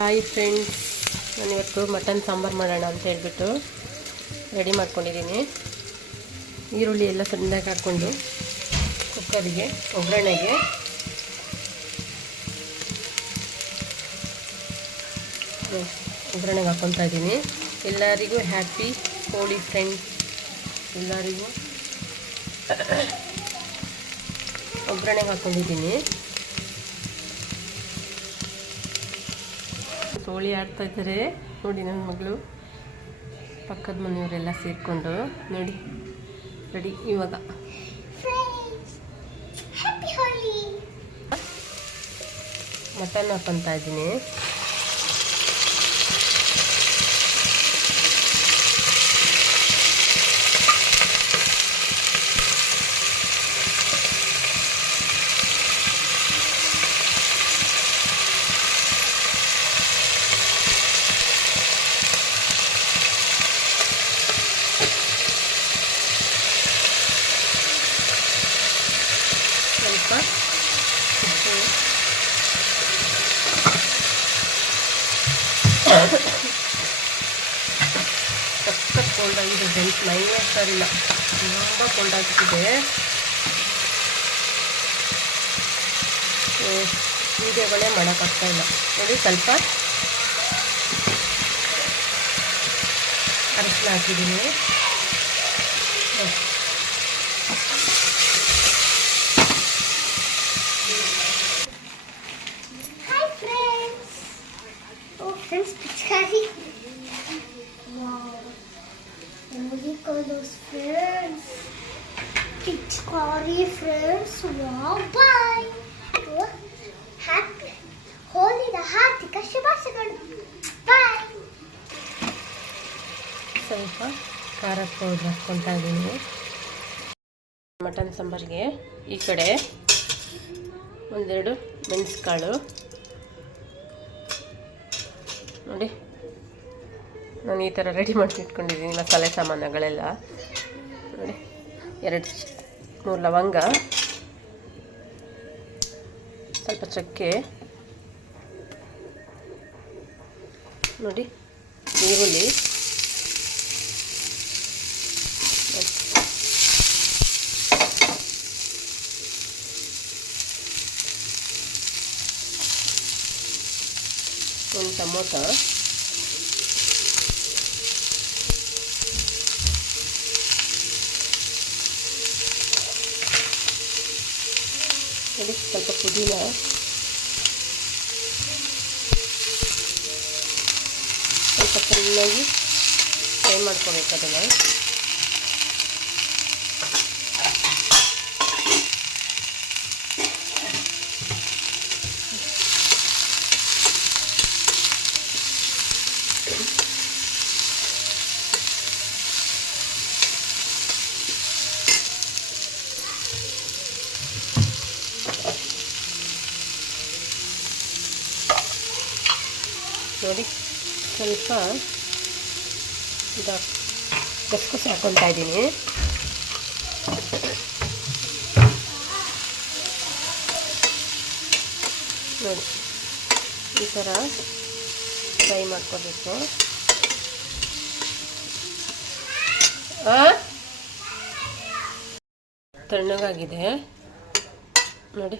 Hi friends, ನಾನಿವತ್ತು mutton sambar ಮಾಡೋಣ ಅಂತ ಹೇಳ್ಬಿಟ್ಟು ರೆಡಿ ಮಾಡ್ಕೊಂಡಿದ್ದೀನಿ. ಈರುಳ್ಳಿ ಎಲ್ಲ ಸಣ್ಣದಾಗಿ ಹಾಕ್ಕೊಂಡು ಕುಕ್ಕರಿಗೆ ಒಗ್ಗರಣೆಗೆ ಹಾಕ್ಕೊತಾ ಇದ್ದೀನಿ. ಎಲ್ಲರಿಗೂ ಹ್ಯಾಪಿ ಹೋಳಿ ಫ್ರೆಂಡ್ಸ್. ಎಲ್ಲರಿಗೂ ಒಗ್ಗರಣೆಗೆ ಹಾಕ್ಕೊಂಡಿದ್ದೀನಿ. ಹೋಳಿ ಆಡ್ತಾ ಇದ್ದಾರೆ ನೋಡಿ ನನ್ನ ಮಗಳು. ಪಕ್ಕದ ಮನೆಯವರೆಲ್ಲ ಸೇರಿಕೊಂಡು ನೋಡಿ ರೆಡಿ. ಇವಾಗ ಮಟನ್ ಹಾಕ್ಕೊತಾ ಇದ್ದೀನಿ. ಸ್ವಲ್ಪ ಸಖತ್ ಕೋಲ್ಡ್ ಆಗಿದೆ ಫ್ರೆಂಡ್ಸ್. ಮೈಯೇ ಸರಿಲ್ಲ, ತುಂಬ ಕೋಲ್ಡ್ ಆಗ್ತಿದೆ. ವೀಡಿಯೋಗಳೇ ಮಾಡೋಕ್ಕಾಗ್ತಾ ಇಲ್ಲ ನೋಡಿ. ಸ್ವಲ್ಪ ಅರಶಿನ ಹಾಕಿದ್ದೀನಿ. Friends, Pichkari. Wow. And what do you call those friends? Pichkari friends. Wow. Bye. Happy Holi the Hartika Shubhashagalu. Bye. ಸ್ವಲ್ಪ ಖಾರ ಪೌಡರ್ ಹಾಕ್ಕೊತಾ ಇದ್ದೀನಿ ಮಟನ್ ಸಾಂಬಾರಿಗೆ. ಈ ಕಡೆ ಒಂದೆರಡು ಮೆಣಸುಕಾಳು ನೋಡಿ. ನಾನು ಈ ಥರ ರೆಡಿ ಮಾಡಿ ಇಟ್ಕೊಂಡಿದ್ದೀನಿ ಮಸಾಲೆ ಸಾಮಾನುಗಳೆಲ್ಲ ನೋಡಿ. 2-3 ಲವಂಗ, ಸ್ವಲ್ಪ ಚಕ್ಕೆ ನೋಡಿ, ಈರುಳ್ಳಿ, ಒಂದು ಟೊಮೊಟೊ, ನೋಡಿ, ಸ್ವಲ್ಪ ಪುದೀನ, ಸ್ವಲ್ಪ ಚೆನ್ನಾಗಿ ಫ್ರೈ ಮಾಡ್ಕೋಬೇಕು ಅದನ್ನು. ನೋಡಿ ಸ್ವಲ್ಪ ಗಸಗಸೆ ಹಾಕ್ಕೊತಾ ಇದ್ದೀನಿ. ನೋಡಿ ಈ ಥರ ಫ್ರೈ ಮಾಡ್ಕೋಬೇಕು. ತಣ್ಣಗಾಗಿದೆ ನೋಡಿ.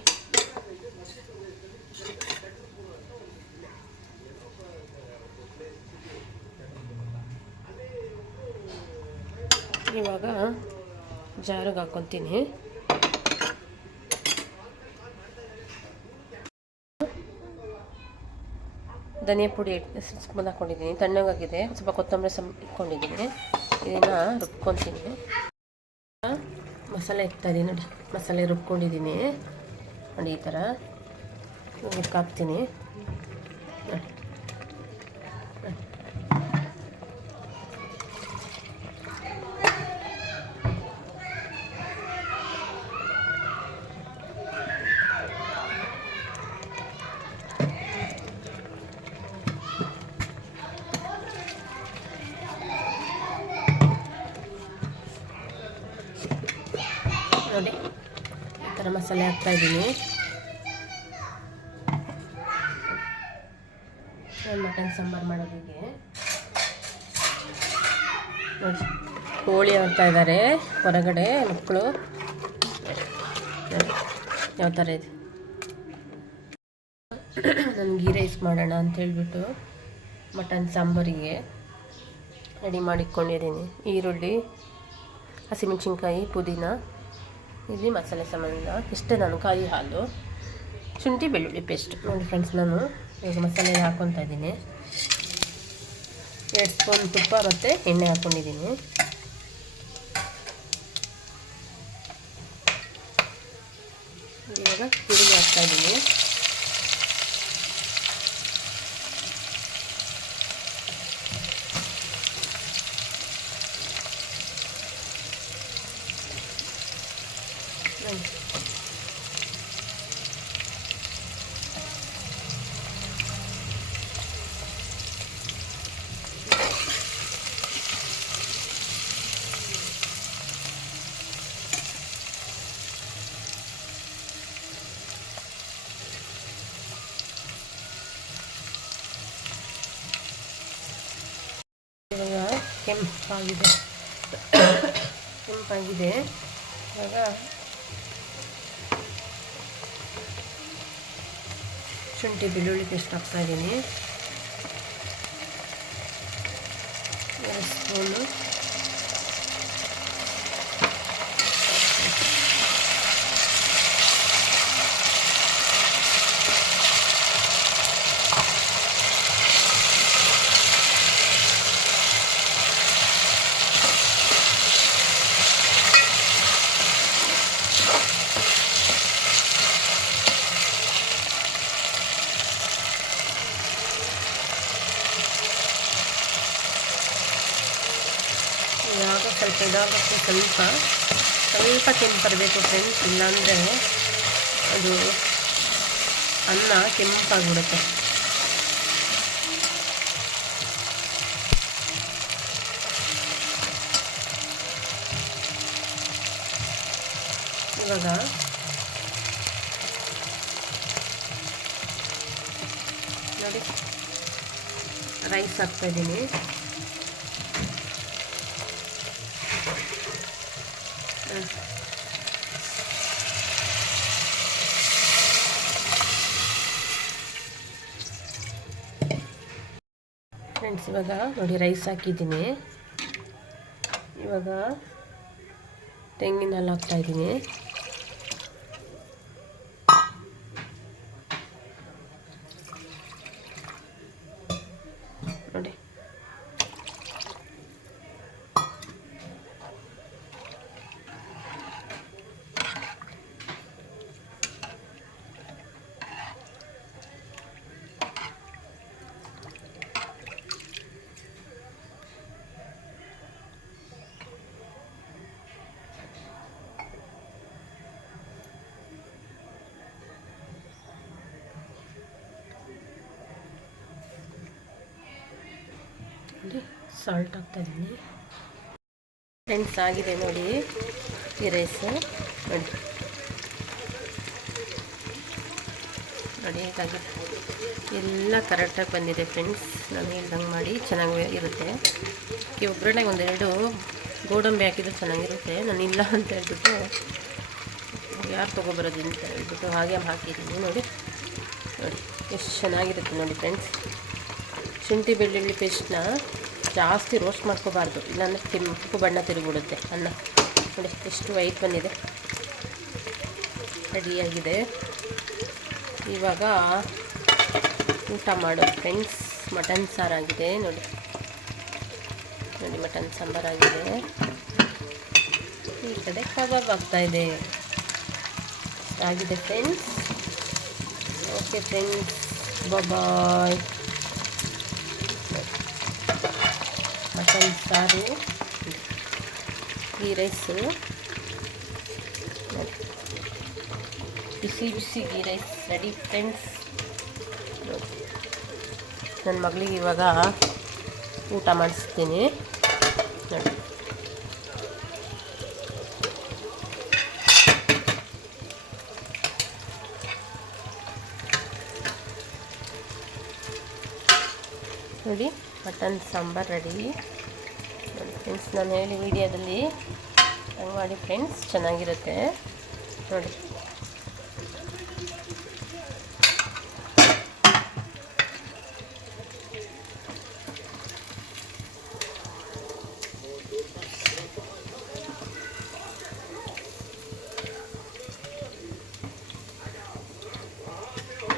ಇವಾಗ ಜಾರಿಗೆ ಹಾಕ್ಕೊತೀನಿ. ಧನಿಯಾ ಪುಡಿ ಸ್ಪೂನ್ ಹಾಕ್ಕೊಂಡಿದ್ದೀನಿ. ತಣ್ಣಗಾಗಿದೆ. ಸ್ವಲ್ಪ ಕೊತ್ತಂಬರಿ ಇಟ್ಕೊಂಡಿದ್ದೀನಿ. ಇದನ್ನು ರುಬ್ಕೊತೀನಿ. ಮಸಾಲೆ ಇಡ್ತಾಯಿದ್ದೀನಿ ನೋಡಿ. ಮಸಾಲೆ ರುಬ್ಕೊಂಡಿದ್ದೀನಿ ನೋಡಿ. ಈ ಥರ ಹಾಕ್ತೀನಿ ನೋಡಿ. ನೋಡಿ ಈ ಥರ ಮಸಾಲೆ ಹಾಕ್ತಾಯಿದ್ದೀನಿ. ನಾನು ಮಟನ್ ಸಾಂಬಾರು ಮಾಡೋದಿಗೆ ನೋಡಿ ಕೋಳಿ ಆಡ್ತಾ ಇದ್ದಾರೆ ಹೊರಗಡೆ ಮಕ್ಕಳು. ಯಾವ ಥರ ಇದೆ. ನಾನು ಗೀ ರೈಸ್ ಮಾಡೋಣ ಅಂತ ಹೇಳ್ಬಿಟ್ಟು ಮಟನ್ ಸಾಂಬಾರಿಗೆ ರೆಡಿ ಮಾಡಿಕೊಂಡಿದ್ದೀನಿ. ಈರುಳ್ಳಿ, ಹಸಿಮೆಣಸಿನ್ಕಾಯಿ, ಪುದೀನ, ಇಲ್ಲಿ ಮಸಾಲೆ ಸಾಮಾನಿಲ್ಲ, ಇಷ್ಟೇ. ನಾನು ಕಾಯಿ ಹಾಲು, ಶುಂಠಿ ಬೆಳ್ಳುಳ್ಳಿ ಪೇಸ್ಟ್. ನೋಡಿ ಫ್ರೆಂಡ್ಸ್, ನಾನು ಈಗ ಮಸಾಲೆ ಹಾಕ್ಕೊತಾ ಇದ್ದೀನಿ. 2 ಸ್ಪೂನ್ ತುಪ್ಪ ಮತ್ತು ಎಣ್ಣೆ ಹಾಕ್ಕೊಂಡಿದ್ದೀನಿ. ಇವಾಗ ಈರುಳ್ಳಿ ಹಾಕ್ತಾಯಿದ್ದೀನಿ. ಇವಾಗ ಕೆಂಪಾಗಿದೆ. ಇವಾಗ ಶುಂಠಿ ಬೆಳ್ಳುಳ್ಳಿ ಪೇಸ್ಟ್ ಹಾಕ್ತಾಯಿದ್ದೀನಿ. 2 ಸ್ಪೂನು. ಇವಾಗ ಸ್ವಲ್ಪ ಇದಾಗಕ್ಕೆ ಸ್ವಲ್ಪ ಕೆಂಪು ಬರಬೇಕು ಫ್ರೆಂಡ್ಸ್, ಇಲ್ಲಾಂದರೆ ಅದು ಅನ್ನ ಕೆಂಪಾಗ್ಬಿಡುತ್ತೆ. ಇವಾಗ ನೋಡಿ ರೈಸ್ ಹಾಕ್ತಾಯಿದ್ದೀನಿ. ಫ್ರೆಂಡ್ಸ್, ಇವಾಗ ನೋಡಿ ರೈಸ್ ಹಾಕಿದ್ದೀನಿ. ಇವಾಗ ತೆಂಗಿನ ಹಾಲು ಹಾಕ್ತಾಯಿದ್ದೀನಿ. ನೋಡಿ ಸಾಲ್ಟ್ ಹಾಕ್ತಾಯಿದ್ದೀನಿ. ಫ್ರೆಂಡ್ಸ್, ಆಗಿದೆ ನೋಡಿ ಈ ರೈಸು. ನೋಡಿ ಹೇಗಾಗಿದೆ, ಎಲ್ಲ ಕರೆಕ್ಟಾಗಿ ಬಂದಿದೆ ಫ್ರೆಂಡ್ಸ್. ನಾನು ಹೇಳ್ದಂಗೆ ಮಾಡಿ ಚೆನ್ನಾಗಿ ಇರುತ್ತೆ. ಈ ಒಗ್ಗರಣೆಗೆ 1-2 ಗೋಡಂಬಿ ಹಾಕಿದ್ರೆ ಚೆನ್ನಾಗಿರುತ್ತೆ. ನಾನು ಇಲ್ಲ ಅಂತ ಹೇಳ್ಬಿಟ್ಟು ಯಾರು ತೊಗೊಬರೋದು ಅಂತ ಹೇಳ್ಬಿಟ್ಟು ಹಾಗೆ ಹಾಕಿದ್ದೀನಿ. ನೋಡಿ ಎಷ್ಟು ಚೆನ್ನಾಗಿರುತ್ತೆ ನೋಡಿ ಫ್ರೆಂಡ್ಸ್. ಶುಂಠಿ ಬೆಳ್ಳುಳ್ಳಿ ಪೇಸ್ಟ್ನ ಜಾಸ್ತಿ ರೋಸ್ಟ್ ಮಾಡ್ಕೋಬಾರ್ದು, ಇಲ್ಲಾಂದರೆ ಕೆಂಪು ಬಣ್ಣ ತಿರುಗಿಬಿಡುತ್ತೆ ಅನ್ನ. ನೋಡಿ ಎಷ್ಟು ವೈಟ್ ಬಂದಿದೆ. ರೆಡಿಯಾಗಿದೆ. ಇವಾಗ ಊಟ ಮಾಡೋದು ಫ್ರೆಂಡ್ಸ್. ಮಟನ್ ಸಾರಾಗಿದೆ ನೋಡಿ. ಮಟನ್ ಸಾಂಬಾರಾಗಿದೆ. ಈ ಕಡೆ ಕಬಾಬ್ ಆಗ್ತಾಯಿದೆ. ಆಗಿದೆ ಫ್ರೆಂಡ್ಸ್. ಓಕೆ ಫ್ರೆಂಡ್ಸ್, ಬಾಯ್. ಮಟನ್ ಸಾರು, ಗೀ ರೈಸು, ಬಿಸಿ ಬಿಸಿ ಗೀ ರೈಸ್ ರೆಡಿ ಫ್ರೆಂಡ್ಸ್. ನನ್ನ ಮಗಳಿಗೆ ಇವಾಗ ಊಟ ಮಾಡಿಸ್ತೀನಿ ನೋಡಿ. ನೋಡಿ ಮಟನ್ ಸಾಂಬಾರು ರೆಡಿ. ನೋಡಿ ಫ್ರೆಂಡ್ಸ್, ನಾನು ಹೇಳಿ ವಿಡಿಯೋದಲ್ಲಿ ಹಂಗೆ ಮಾಡಿ ಫ್ರೆಂಡ್ಸ್, ಚೆನ್ನಾಗಿರುತ್ತೆ ನೋಡಿ.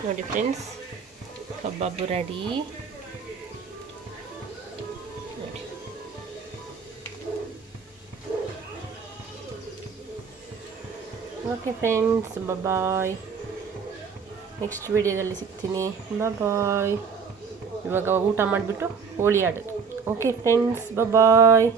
ನೋಡಿ ಫ್ರೆಂಡ್ಸ್, ಕಬಾಬು ರೆಡಿ ನೋಡಿ. ಓಕೆ ಫ್ರೆಂಡ್ಸ್, ಬಾಯ್. ನೆಕ್ಸ್ಟ್ ವಿಡಿಯೋದಲ್ಲಿ ಸಿಗ್ತೀನಿ. ಬಾಯ್. ಇವಾಗ ಊಟ ಮಾಡಿಬಿಟ್ಟು ಹೋಳಿ ಆಡೋದು. ಓಕೆ ಫ್ರೆಂಡ್ಸ್, ಬಾಯ್.